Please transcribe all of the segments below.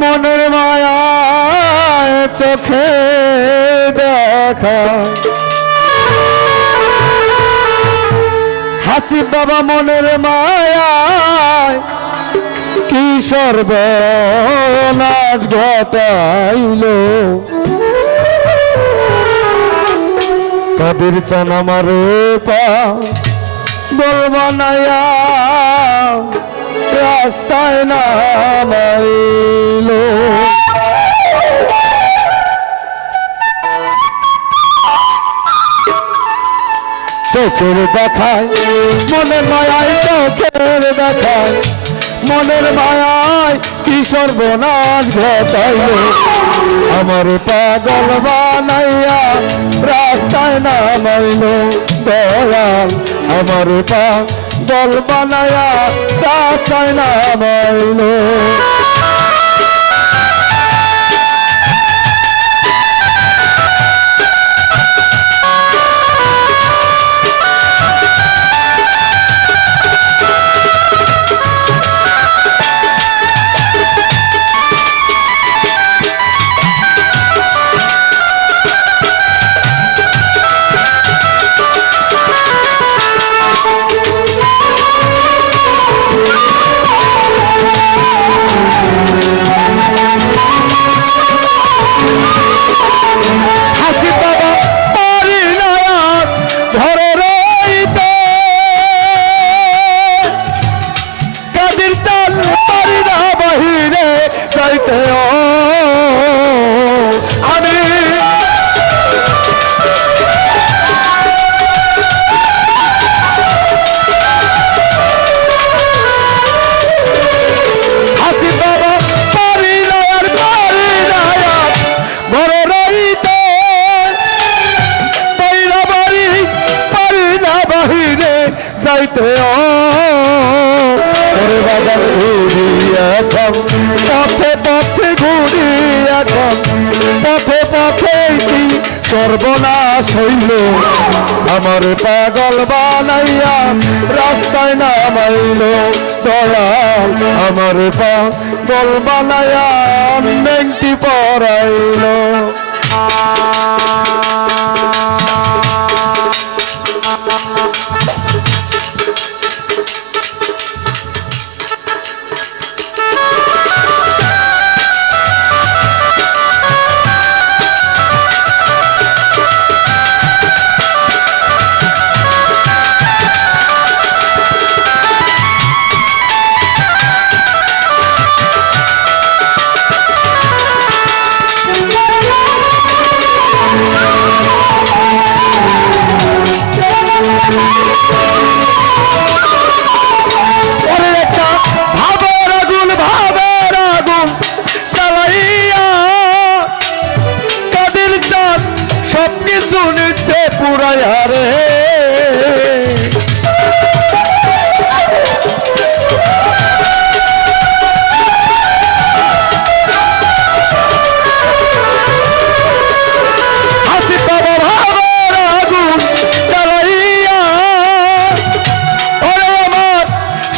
মনের মায়া চোখে দেখা। হাসি বাবা মনের মায়া কি সর্বনাশ ঘটাইল। কাদের চান আমার পা? বলবা নাইয়া রাস্তায় নামাইলো চোখের দেখায়, মনের মায়ায় চোখের দেখায়, মনের মায়ায় কি সর্বনাশ ঘটাইল? আমার পাগল বানাইয়া রাস্তায় নামাইল, দয়াল আমার পাগল বানাইয়া রাস্তায় নামাইল। এখন পথে পথে সর্বনাশ হইল? আমার পাগল বানাইয়া রাস্তায় নামাইল দয়াল। আমার পাগল বানাইয়া মেংটি পরাইল।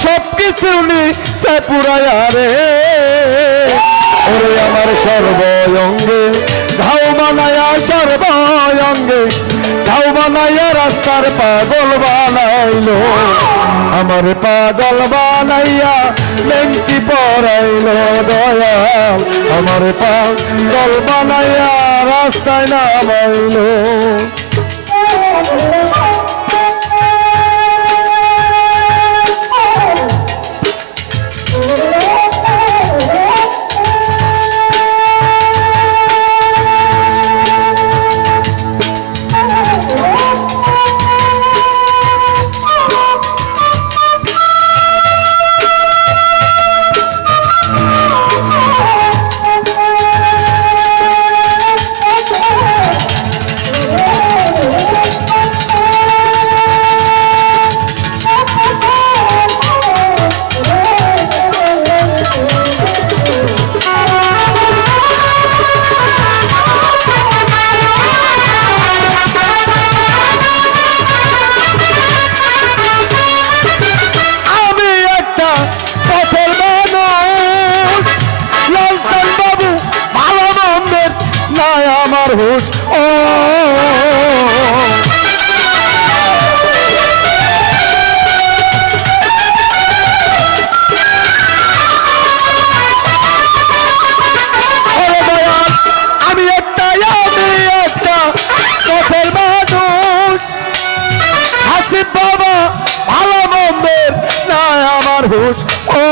সব কিছু নিচ্ছে পুরাইয়া রে সর্বঙ্গে ঘাও মানায়া রাস্তার পাগল বানাইলো। আমার পাগল বানাইয়া লেঙ্কি পড়াইলো দয়াল। আমার পাগল বানাইয়া রাস্তায় নামাইলো। হুশ। ও,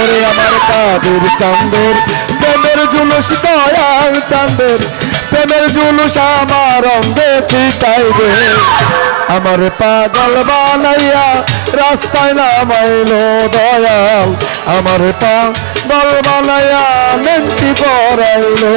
ওরে আমার কাদের চান্দের প্রেমের জুলুস দয়াল চান্দের প্রেমের জুলুস আমার অঙ্গে ছিটাইবে আমার পাগল বানাইয়া রাস্তায় নামাইল দয়াল, আমার পাগল বানাইয়া মেন্টি পরাইলো।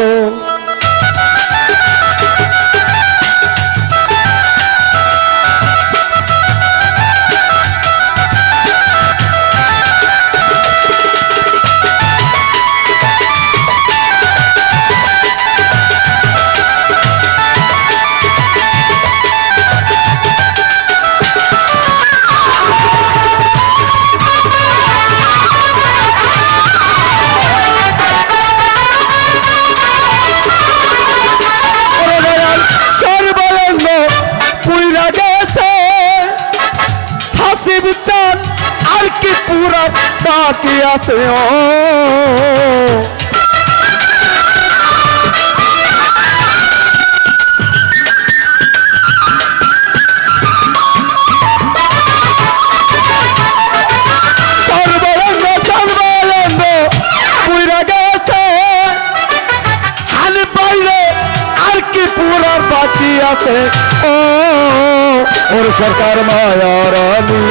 হাসিব চান আর কি পুরা বাকি আছে ও। ওর সরকার মায়ারানি।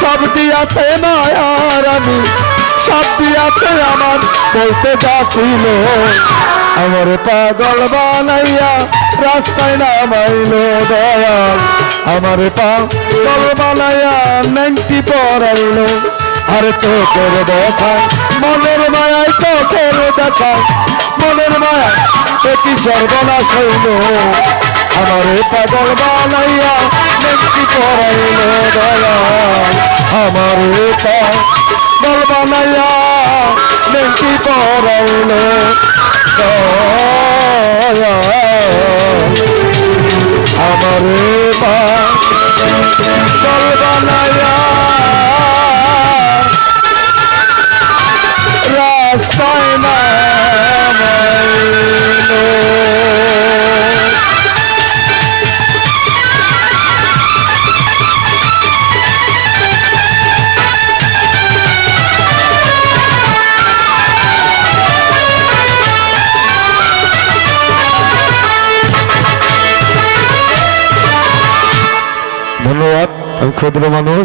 সব দিয়াছে মায়ারানি সব দিয়াছে আমার, বলতে যাচ্ছিল আমার পাগল বানাইয়া রাস্তায় নামাইল দয়াল। আমার পাগল বানাইয়া নাইনটি পড়াইলো আর চোখের দেখা, মনের মায়ায় চোখের দেখা, মনের মায়া এটি সর্বনাশ হইল। আমার পাগল বানাইয়া মুক্তি করাইল দয়া আমারে পাগল বানাইয়া মুক্তি করাইল দয়া আমি ক্ষুদ্র মানুষ